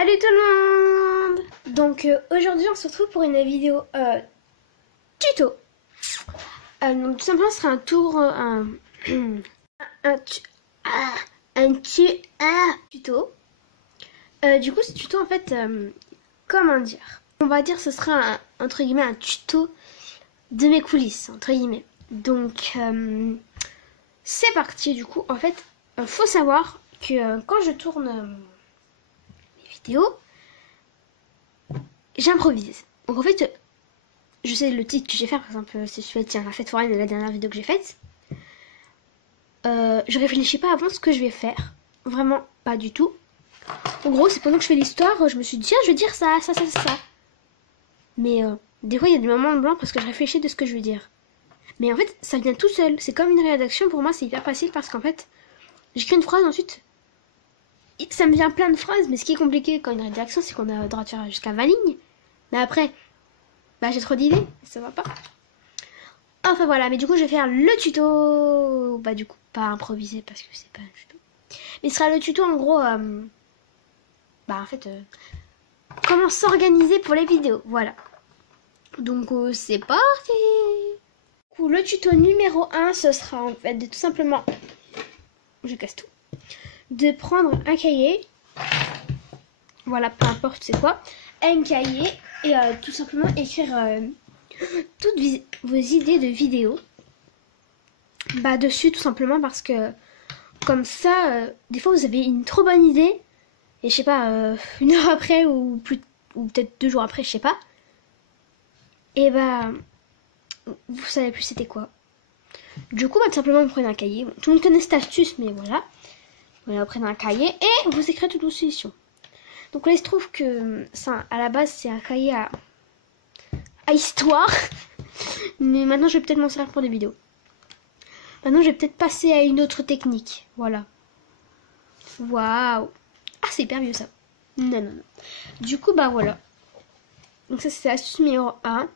Salut tout le monde. Donc aujourd'hui on se retrouve pour une vidéo tuto. Donc tout simplement ce sera un tour, tuto. Du coup ce tuto en fait, comment dire, on va dire ce sera entre guillemets un tuto de mes coulisses entre guillemets. Donc c'est parti. Du coup en fait faut savoir que quand je tourne vidéo, j'improvise. Donc en fait, je sais le titre que j'ai fait, par exemple, si je fais tiens la fête foraine, la dernière vidéo que j'ai faite, je réfléchis pas avant ce que je vais faire, vraiment pas du tout. En gros, c'est pendant que je fais l'histoire, je me suis dit tiens, je vais dire ça. Mais des fois, il y a des moments blancs parce que je réfléchis de ce que je veux dire. Mais en fait, ça vient tout seul. C'est comme une rédaction. Pour moi, c'est hyper facile parce qu'en fait, j'écris une phrase, ensuite ça me vient plein de phrases, mais ce qui est compliqué quand une rédaction, c'est qu'on a le droit de faire jusqu'à 20 lignes. Mais après, bah j'ai trop d'idées, ça va pas. Enfin voilà, mais du coup je vais faire le tuto. Bah du coup, pas improvisé parce que c'est pas un tuto. Mais ce sera le tuto en gros, bah en fait, comment s'organiser pour les vidéos, voilà. Donc c'est parti. Du coup, le tuto numéro 1, ce sera en fait de tout simplement, je casse tout, de prendre un cahier, voilà, peu importe c'est quoi, un cahier et tout simplement écrire toutes vos idées de vidéos bah dessus, tout simplement parce que comme ça, des fois vous avez une trop bonne idée et je sais pas, une heure après ou peut-être 2 jours après, je sais pas, et bah vous savez plus c'était quoi. Du coup, bah, tout simplement, vous prenez un cahier. Bon, tout le monde connaît cette astuce, mais voilà. Voilà, vous prenez un cahier et vous écrivez toutes vos solutions. Donc là, il se trouve que ça, à la base, c'est un cahier à histoire. Mais maintenant, je vais peut-être m'en servir pour des vidéos. Maintenant, je vais peut-être passer à une autre technique. Voilà. Waouh. Ah, c'est hyper mieux ça. Non. Du coup, bah voilà. Donc ça, c'est l'astuce numéro 1.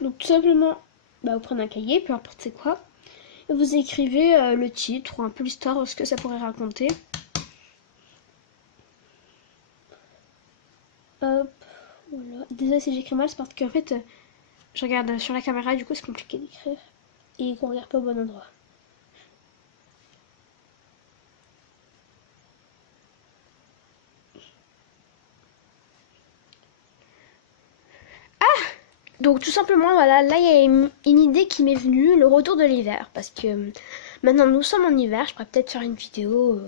Donc tout simplement, bah, vous prenez un cahier, peu importe c'est quoi. Et vous écrivez le titre ou un peu l'histoire de ce que ça pourrait raconter. Hop, voilà. Désolé si j'écris mal, c'est parce qu'en fait, je regarde sur la caméra, du coup c'est compliqué d'écrire. Et qu'on regarde pas au bon endroit. Donc tout simplement, voilà, là il y a une idée qui m'est venue, le retour de l'hiver. Parce que maintenant nous sommes en hiver, je pourrais peut-être faire une vidéo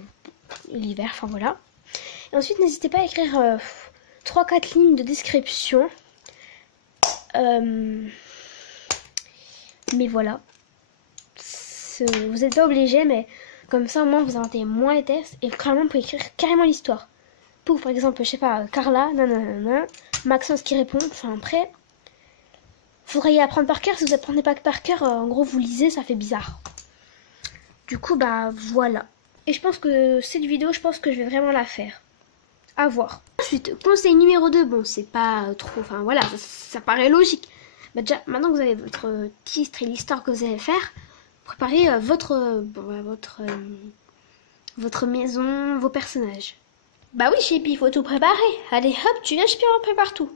l'hiver, enfin voilà. Et ensuite n'hésitez pas à écrire 3-4 lignes de description. Mais voilà. Vous n'êtes pas obligé, mais comme ça au moins vous inventez moins les textes et carrément vous pouvez écrire carrément l'histoire. Pour par exemple, je sais pas, Carla, nanana, Maxence qui répond, enfin après... Faudrait y apprendre par cœur. Si vous apprenez pas par cœur, en gros vous lisez, ça fait bizarre. Du coup bah voilà. Et je pense que cette vidéo, je pense que je vais vraiment la faire. À voir. Ensuite, conseil numéro 2, bon c'est pas trop, enfin voilà, ça paraît logique. Bah déjà, maintenant que vous avez votre titre et l'histoire que vous allez faire, préparez votre maison, vos personnages. Bah oui Chippy, il faut tout préparer. Allez hop, tu viens Chippy, on prépare tout.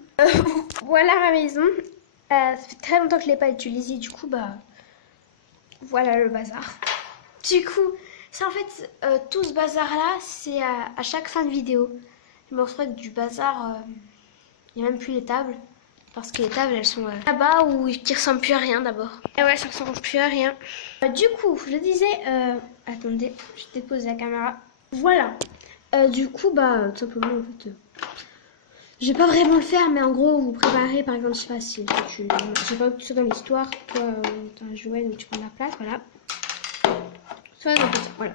Voilà ma maison. Ça fait très longtemps que je l'ai pas utilisé, du coup bah voilà le bazar. Du coup, c'est en fait tout ce bazar là, c'est à chaque fin de vidéo. Je me retrouve avec du bazar, il n'y a même plus les tables. Parce que les tables elles sont là-bas où qui ressemblent plus à rien d'abord. Et ouais, ça ressemble plus à rien. Du coup, je disais, attendez, je dépose la caméra. Voilà. Du coup, bah tout simplement en fait. Je vais pas vraiment le faire, mais en gros, vous préparez, par exemple, je sais pas si je sais pas que tu sois dans l'histoire, toi, t'as un jouet, donc tu prends la place, voilà. Soit dans ça, voilà.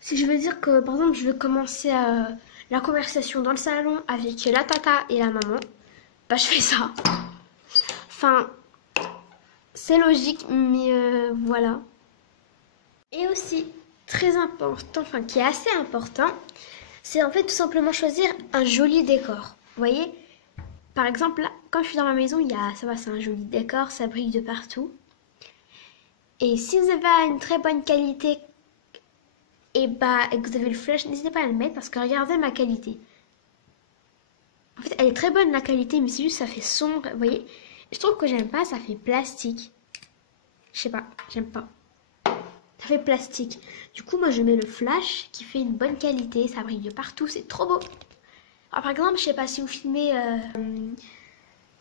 Si je veux dire que, par exemple, je veux commencer la conversation dans le salon avec la tata et la maman, bah je fais ça. Enfin, c'est logique, mais voilà. Et aussi, très important, enfin, qui est assez important, c'est en fait tout simplement choisir un joli décor. Vous voyez, par exemple, là, quand je suis dans ma maison, ça va, c'est un joli décor, ça brille de partout. Et si vous avez une très bonne qualité et que vous avez le flash, n'hésitez pas à le mettre parce que regardez ma qualité. En fait, elle est très bonne la qualité, mais c'est juste ça fait sombre, vous voyez. Je trouve que j'aime pas, ça fait plastique. Je sais pas, j'aime pas. Ça fait plastique. Du coup, moi je mets le flash qui fait une bonne qualité, ça brille de partout, c'est trop beau. Alors, par exemple, je sais pas si vous filmez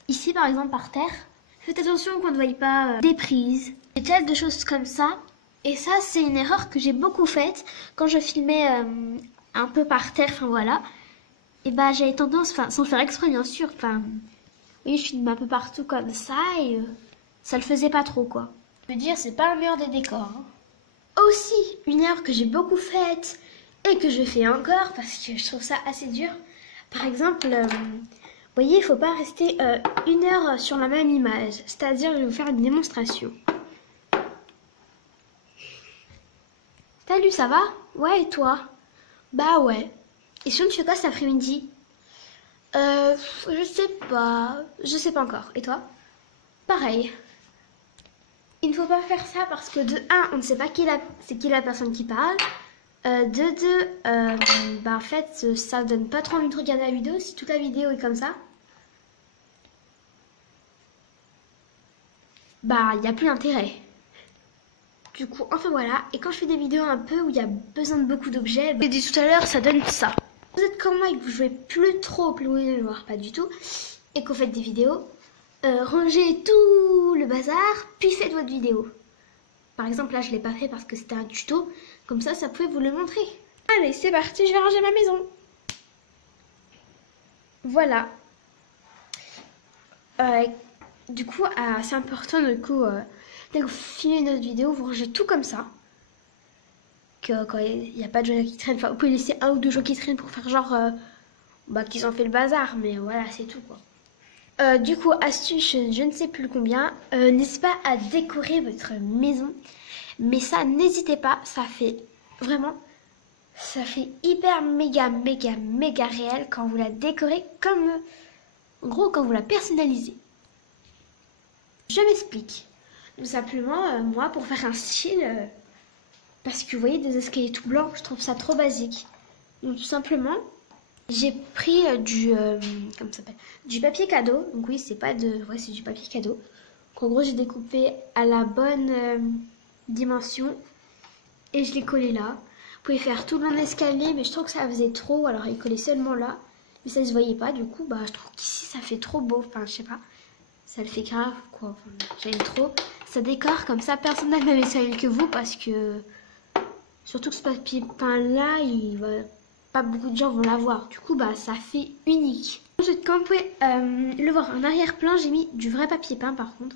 ici par exemple par terre, faites attention qu'on ne voie pas des prises, des tas de choses comme ça. Et ça, c'est une erreur que j'ai beaucoup faite quand je filmais un peu par terre, enfin voilà. Et j'avais tendance, enfin sans faire exprès bien sûr, enfin, oui, je filme un peu partout comme ça et ça le faisait pas trop quoi. Je veux dire, c'est pas le meilleur des décors. Hein. Aussi, une erreur que j'ai beaucoup faite et que je fais encore parce que je trouve ça assez dur. Par exemple, vous voyez, il faut pas rester 1 heure sur la même image. C'est-à-dire, je vais vous faire une démonstration. Salut, ça va? Ouais, et toi? Bah ouais. Et sinon, tu fais quoi cet après-midi? Je sais pas. Je sais pas encore. Et toi? Pareil. Il ne faut pas faire ça parce que de 1, on ne sait pas c'est qui la personne qui parle. De 2, en fait, ça donne pas trop envie de regarder la vidéo si toute la vidéo est comme ça. Il n'y a plus d'intérêt. Du coup, enfin voilà. Et quand je fais des vidéos un peu où il y a besoin de beaucoup d'objets, j'ai dit tout à l'heure, ça donne ça. Vous êtes comme moi et que vous jouez plus trop au Playmobil Noir, pas du tout, et que vous faites des vidéos, rangez tout le bazar, puis faites votre vidéo. Par exemple, là, je ne l'ai pas fait parce que c'était un tuto. Comme ça pouvait vous le montrer. Allez, c'est parti, je vais ranger ma maison. Voilà. Du coup, c'est important, du coup, dès que vous filmez notre vidéo, vous rangez tout comme ça. Que quand il n'y a pas de jouets qui traînent, enfin, vous pouvez laisser 1 ou 2 jouets qui traînent pour faire genre qu'ils ont fait le bazar, mais voilà, c'est tout quoi. Du coup, astuce, je ne sais plus combien, n'hésitez pas à décorer votre maison, mais ça, n'hésitez pas, ça fait vraiment, ça fait hyper méga réel quand vous la décorez comme, en gros, quand vous la personnalisez. Je m'explique. Tout simplement, moi, pour faire un style, parce que vous voyez des escaliers tout blancs, je trouve ça trop basique. Donc tout simplement, j'ai pris comment ça s'appelle, du papier cadeau. Donc oui, c'est pas de, ouais, c'est du papier cadeau. Donc en gros, j'ai découpé à la bonne dimension et je l'ai collé là. Vous pouvez faire tout le long de l'escalier, mais je trouve que ça faisait trop. Alors il collait seulement là, mais ça ne se voyait pas. Du coup, je trouve qu'ici ça fait trop beau. Enfin, je sais pas, ça le fait grave quoi. Enfin, j'aime trop. Ça décore comme ça. Personne n'a le même escalier que vous parce que surtout que ce papier peint là, pas beaucoup de gens vont l'avoir. Du coup, ça fait unique. Ensuite, comme vous pouvez le voir en arrière-plan, j'ai mis du vrai papier peint par contre.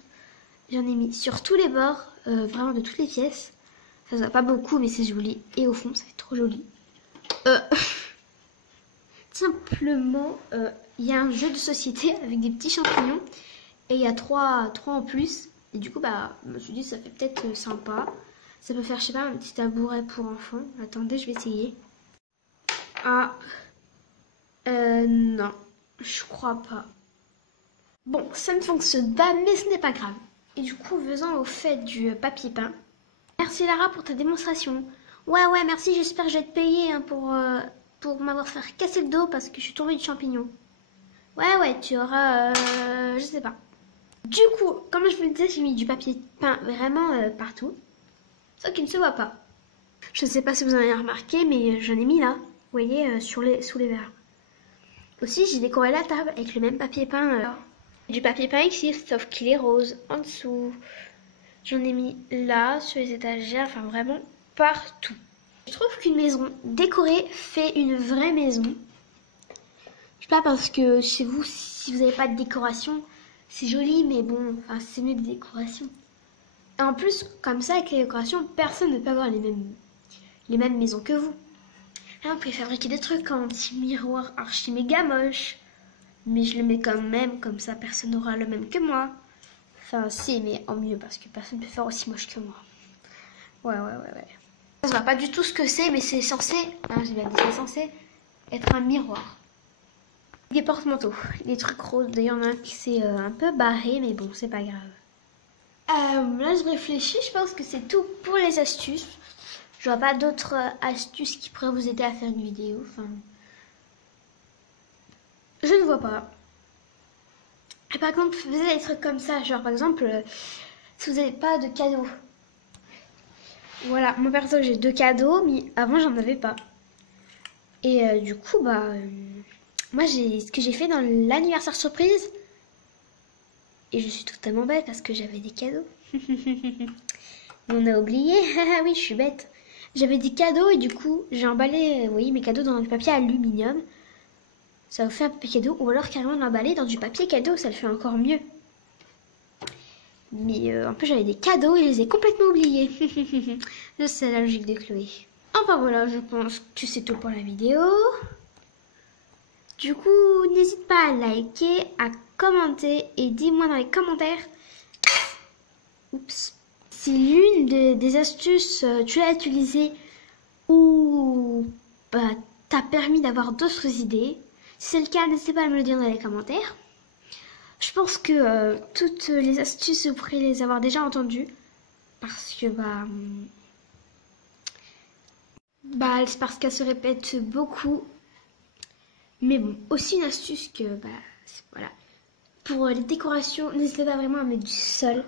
J'en ai mis sur tous les bords, vraiment de toutes les pièces. Ça se voit pas beaucoup, mais c'est joli. Et au fond, ça fait trop joli. Simplement, il y a un jeu de société avec des petits champignons. Et il y a 3 en plus. Et du coup, je me suis dit, ça fait peut-être sympa. Ça peut faire, je sais pas, un petit tabouret pour enfants. Attendez, je vais essayer. Non, je crois pas. Bon, ça ne fonctionne pas, mais ce n'est pas grave. Et du coup, faisant au fait du papier peint. Merci Lara pour ta démonstration. Ouais, merci, j'espère que je vais te payer hein, pour m'avoir fait casser le dos parce que je suis tombée du champignon. Ouais, tu auras, je sais pas. Du coup, comme je vous le disais, j'ai mis du papier peint vraiment partout. Sauf qu'il ne se voit pas. Je ne sais pas si vous en avez remarqué, mais j'en ai mis là. Vous voyez, sous les verres. Aussi, j'ai décoré la table avec le même papier peint. Du papier peint ici, sauf qu'il est rose en dessous. J'en ai mis là, sur les étagères, enfin vraiment partout. Je trouve qu'une maison décorée fait une vraie maison. Je sais pas, parce que chez vous, si vous n'avez pas de décoration, c'est joli, mais bon, c'est mieux de décoration. Et en plus, comme ça, avec les décorations, personne ne peut avoir les mêmes maisons que vous. Là, vous pouvez fabriquer des trucs comme un petit miroir archi méga moche. Mais je le mets quand même, comme ça, personne n'aura le même que moi. Enfin, si, mais en mieux, parce que personne ne peut faire aussi moche que moi. Ouais. Ça se voit pas du tout ce que c'est, mais c'est censé, j'ai bien dit, c'est censé être un miroir. Des porte-manteaux, des trucs roses. D'ailleurs, il y en a un qui s'est un peu barré, mais bon, c'est pas grave. Là, je réfléchis, je pense que c'est tout pour les astuces. Je vois pas d'autres astuces qui pourraient vous aider à faire une vidéo. Enfin, je ne vois pas. Et par contre, faisez des trucs comme ça. Genre, par exemple, si vous n'avez pas de cadeaux. Voilà, moi perso, j'ai 2 cadeaux, mais avant, j'en avais pas. Et du coup, moi, ce que j'ai fait dans l'anniversaire surprise. Et je suis totalement bête parce que j'avais des cadeaux. On a oublié. Ah oui, je suis bête. J'avais des cadeaux et du coup, j'ai emballé, vous voyez, mes cadeaux dans du papier aluminium. Ça vous fait un papier cadeau ou alors carrément l'emballer dans du papier cadeau, ça le fait encore mieux. Mais en plus, j'avais des cadeaux et je les ai complètement oubliés. C'est la logique de Chloé. Enfin voilà, je pense que c'est tout pour la vidéo. Du coup, n'hésite pas à liker, à commenter et dis-moi dans les commentaires si l'une des astuces tu l'as utilisée ou t'a permis d'avoir d'autres idées. Si c'est le cas, n'hésitez pas à me le dire dans les commentaires. Je pense que toutes les astuces, vous pourrez les avoir déjà entendues parce que c'est parce qu'elles se répètent beaucoup. Mais bon, aussi une astuce que, voilà. Pour les décorations, n'hésitez pas vraiment à mettre du sol.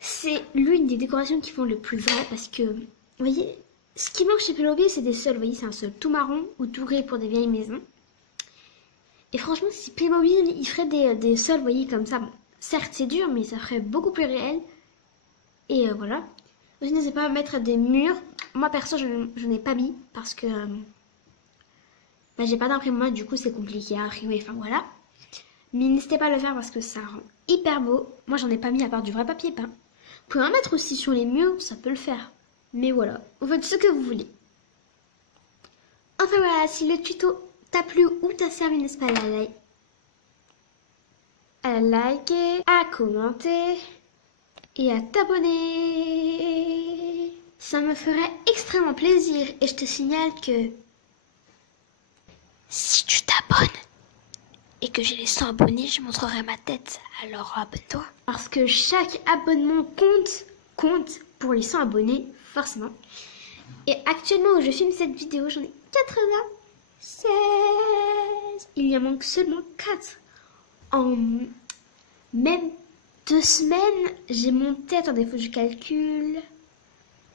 C'est l'une des décorations qui font le plus vrai parce que, vous voyez, ce qui manque chez Playmobil, c'est des sols. Vous voyez, c'est un sol tout marron ou tout gris pour des vieilles maisons. Et franchement, si Playmobil, il ferait des sols, vous voyez, comme ça, bon, certes, c'est dur, mais ça ferait beaucoup plus réel. Et voilà. Aussi, n'hésitez pas à mettre des murs. Moi, perso, je n'ai pas mis parce que j'ai pas d'imprimante, du coup, c'est compliqué à imprimer. Enfin, voilà. Mais n'hésitez pas à le faire parce que ça rend hyper beau. Moi, j'en ai pas mis à part du vrai papier peint. Vous pouvez en mettre aussi sur les murs, ça peut le faire. Mais voilà, vous faites ce que vous voulez. Enfin voilà, si le tuto t'a plu ou t'a servi, n'est-ce pas, à liker, à commenter et à t'abonner. Ça me ferait extrêmement plaisir et je te signale que si tu t'abonnes et que j'ai les 100 abonnés, je montrerai ma tête. Alors abonne-toi. Parce que chaque abonnement compte pour les 100 abonnés, forcément. Et actuellement où je filme cette vidéo, j'en ai 96. Il y en manque seulement 4. En même 2 semaines, j'ai monté, attendez, faut que je calcule.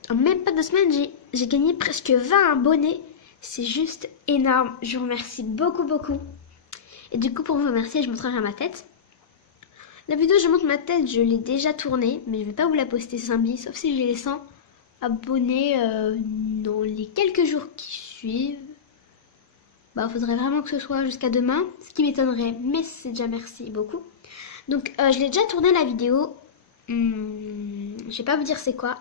En même pas 2 semaines, j'ai gagné presque 20 abonnés. C'est juste énorme. Je vous remercie beaucoup, beaucoup. Et du coup, pour vous remercier, je montrerai ma tête. La vidéo, je montre ma tête, je l'ai déjà tournée, mais je ne vais pas vous la poster samedi, sauf si j'ai les 100 abonnés dans les quelques jours qui suivent. Faudrait vraiment que ce soit jusqu'à demain, ce qui m'étonnerait, mais c'est déjà merci beaucoup. Donc, je l'ai déjà tourné la vidéo. Je vais pas vous dire c'est quoi,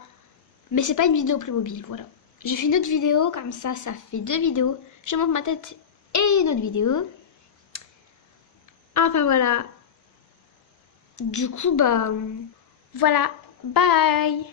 mais c'est pas une vidéo Playmobil, voilà. J'ai fait une autre vidéo, comme ça fait 2 vidéos. Je montre ma tête et une autre vidéo. Enfin voilà. Du coup, voilà. Bye!